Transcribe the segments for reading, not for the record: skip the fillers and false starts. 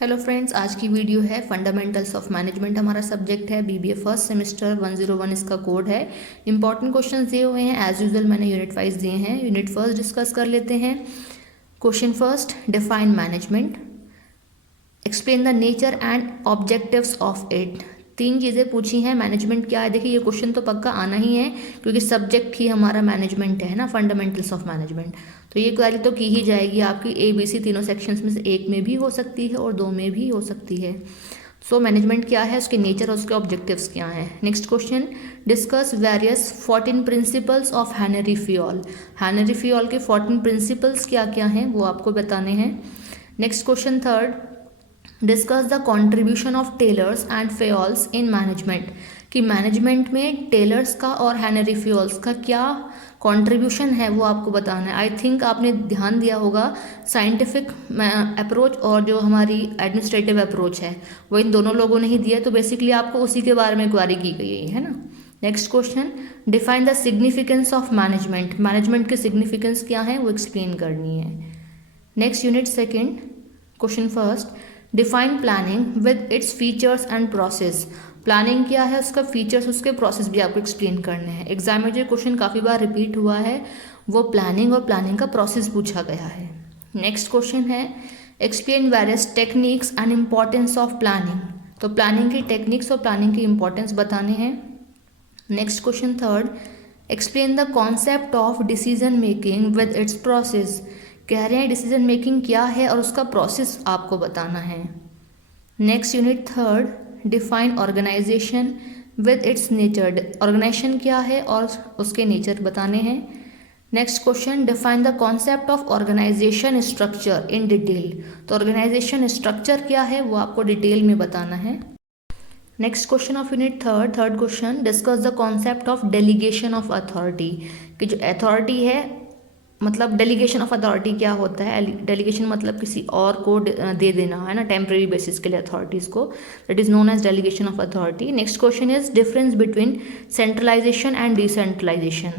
Hello friends, आज की video है फंडामेंटल्स ऑफ मैनेजमेंट। हमारा सब्जेक्ट है बीबीए फर्स्ट सेमेस्टर 101, इसका कोड है। इंपॉर्टेंट क्वेश्चंस दिए हुए हैं एज यूजुअल, मैंने यूनिट वाइज दिए हैं। यूनिट फर्स्ट डिस्कस कर लेते हैं। Question first, define management, explain the nature and objectives of it. तीन चीज़ें पूछी हैं। मैनेजमेंट क्या है, देखिए ये क्वेश्चन तो पक्का आना ही है क्योंकि सब्जेक्ट ही हमारा मैनेजमेंट है ना, फंडामेंटल्स ऑफ मैनेजमेंट। तो ये क्वेरी तो की ही जाएगी आपकी ABC तीनों सेक्शंस में से एक में भी हो सकती है और दो में भी हो सकती है। सो मैनेजमेंट क्या है, उसके नेचर और उसके ऑब्जेक्टिव्स क्या हैं। Next question, discuss various 14 principles of Henri Fayol. Henri Fayol के 14 प्रिंसिपल्स क्या क्या हैं वो आपको बताने हैं। Next question third, discuss the contribution of Taylor's and Fayol's in management, कि मैनेजमेंट में टेलर्स का और हेनरी फियोल्स का क्या कंट्रीब्यूशन है वो आपको बताना है। आई थिंक आपने ध्यान दिया होगा साइंटिफिक अप्रोच और जो हमारी एडमिनिस्ट्रेटिव अप्रोच है वो इन दोनों लोगों ने ही दिया, तो बेसिकली आपको उसी के बारे में क्वेरी की गई है ना। Next question, define the significance of management. Management के सिग्निफिकेंस क्या है वो एक्सप्लेन करनी है। Next unit second, question first, define planning with its features and process. Planning क्या है, उसका फीचर्स, उसके प्रोसेस भी आपको एक्सप्लेन करने हैं। एग्जाम में जो क्वेश्चन काफ़ी बार रिपीट हुआ है वो प्लानिंग और प्लानिंग का प्रोसेस पूछा गया है। नेक्स्ट क्वेश्चन है, explain various techniques and importance of planning. तो प्लानिंग की टेक्निक्स और प्लानिंग की इंपॉर्टेंस बताने हैं। Next question third, explain the concept of decision making with its process. कह रहे हैं डिसीजन मेकिंग क्या है और उसका प्रोसेस आपको बताना है। Next unit third, define organisation with its nature. Organisation क्या है और उसके नेचर बताने हैं। Next question, define the concept of organisation structure in detail. तो ऑर्गेनाइजेशन स्ट्रक्चर क्या है वो आपको डिटेल में बताना है। Next question of unit third question, discuss the concept of delegation of authority. कि जो अथॉरिटी है, मतलब डेलीगेशन ऑफ अथॉरिटी क्या होता है। डेलीगेशन मतलब किसी और को दे देना है ना, टेम्प्रेरी बेसिस के लिए अथॉरिटीज़ को, that is known as delegation of authority. Next question is difference between centralisation and decentralisation.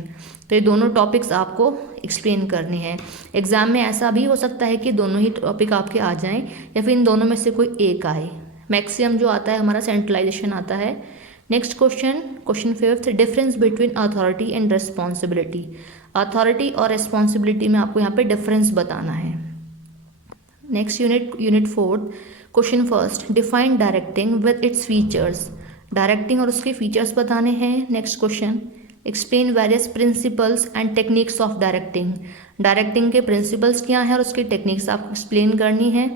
तो ये दोनों टॉपिक्स आपको एक्सप्लेन करने हैं। एग्जाम में ऐसा भी हो सकता है कि दोनों ही टॉपिक आपके आ जाएं या फिर इन दोनों में से कोई एक आए। मैक्सिमम जो आता है हमारा सेंट्रलाइजेशन आता है। Next question fifth, difference between authority and responsibility. Authority और रिस्पॉन्सिबिलिटी में आपको यहाँ पे डिफरेंस बताना है। Next unit fourth, question first, define directing with its features. Directing और उसके फीचर्स बताने हैं। Next question, explain various principles and techniques of directing. Directing के प्रिंसिपल्स क्या हैं और उसकी टेक्निक्स आपको एक्सप्लेन करनी है।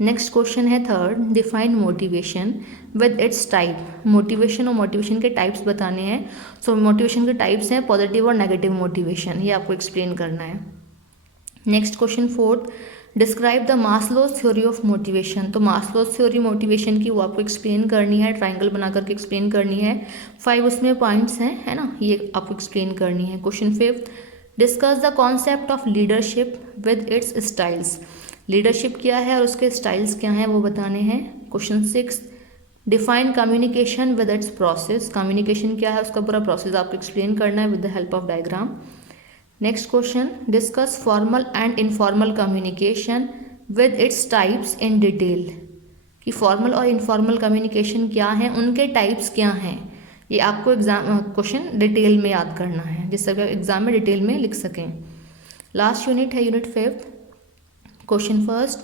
नेक्स्ट क्वेश्चन है third, define motivation with its type. Motivation और मोटिवेशन के टाइप्स बताने हैं। सो मोटिवेशन के टाइप्स हैं पॉजिटिव और नेगेटिव मोटिवेशन, ये आपको एक्सप्लेन करना है। Next question fourth, describe the मास्लोस theory of motivation. तो मास्लोस थ्योरी मोटिवेशन की वो आपको एक्सप्लेन करनी है, ट्राइंगल बना करके एक्सप्लेन करनी है। 5 उसमें पॉइंट्स हैं, है ना, ये आपको एक्सप्लेन करनी है। Question fifth, discuss the concept of leadership with its styles. Leadership क्या है और उसके स्टाइल्स क्या हैं वो बताने हैं। Question six, define communication with its process. Communication क्या है उसका पूरा प्रोसेस आपको एक्सप्लेन करना है with the help of diagram. Next question, discuss formal and informal communication with its types in detail. कि फॉर्मल और इनफॉर्मल कम्युनिकेशन क्या है, उनके टाइप्स क्या हैं, ये आपको एग्जाम क्वेश्चन डिटेल में याद करना है जिससे कि एग्जाम में डिटेल में लिख सकें। लास्ट यूनिट है unit fifth. Question first,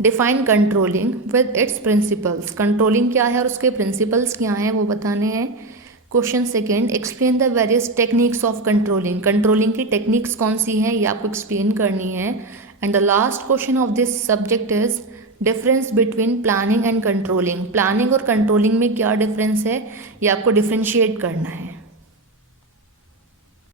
define controlling with its principles. Controlling क्या है और उसके प्रिंसिपल्स क्या हैं वो बताने हैं। Question second, explain the various techniques of controlling. Controlling की टेक्निक्स कौन सी हैं ये आपको एक्सप्लेन करनी है। And the last question of this subject is difference between planning and controlling. Planning और कंट्रोलिंग में क्या डिफरेंस है ये आपको डिफ्रेंशिएट करना है।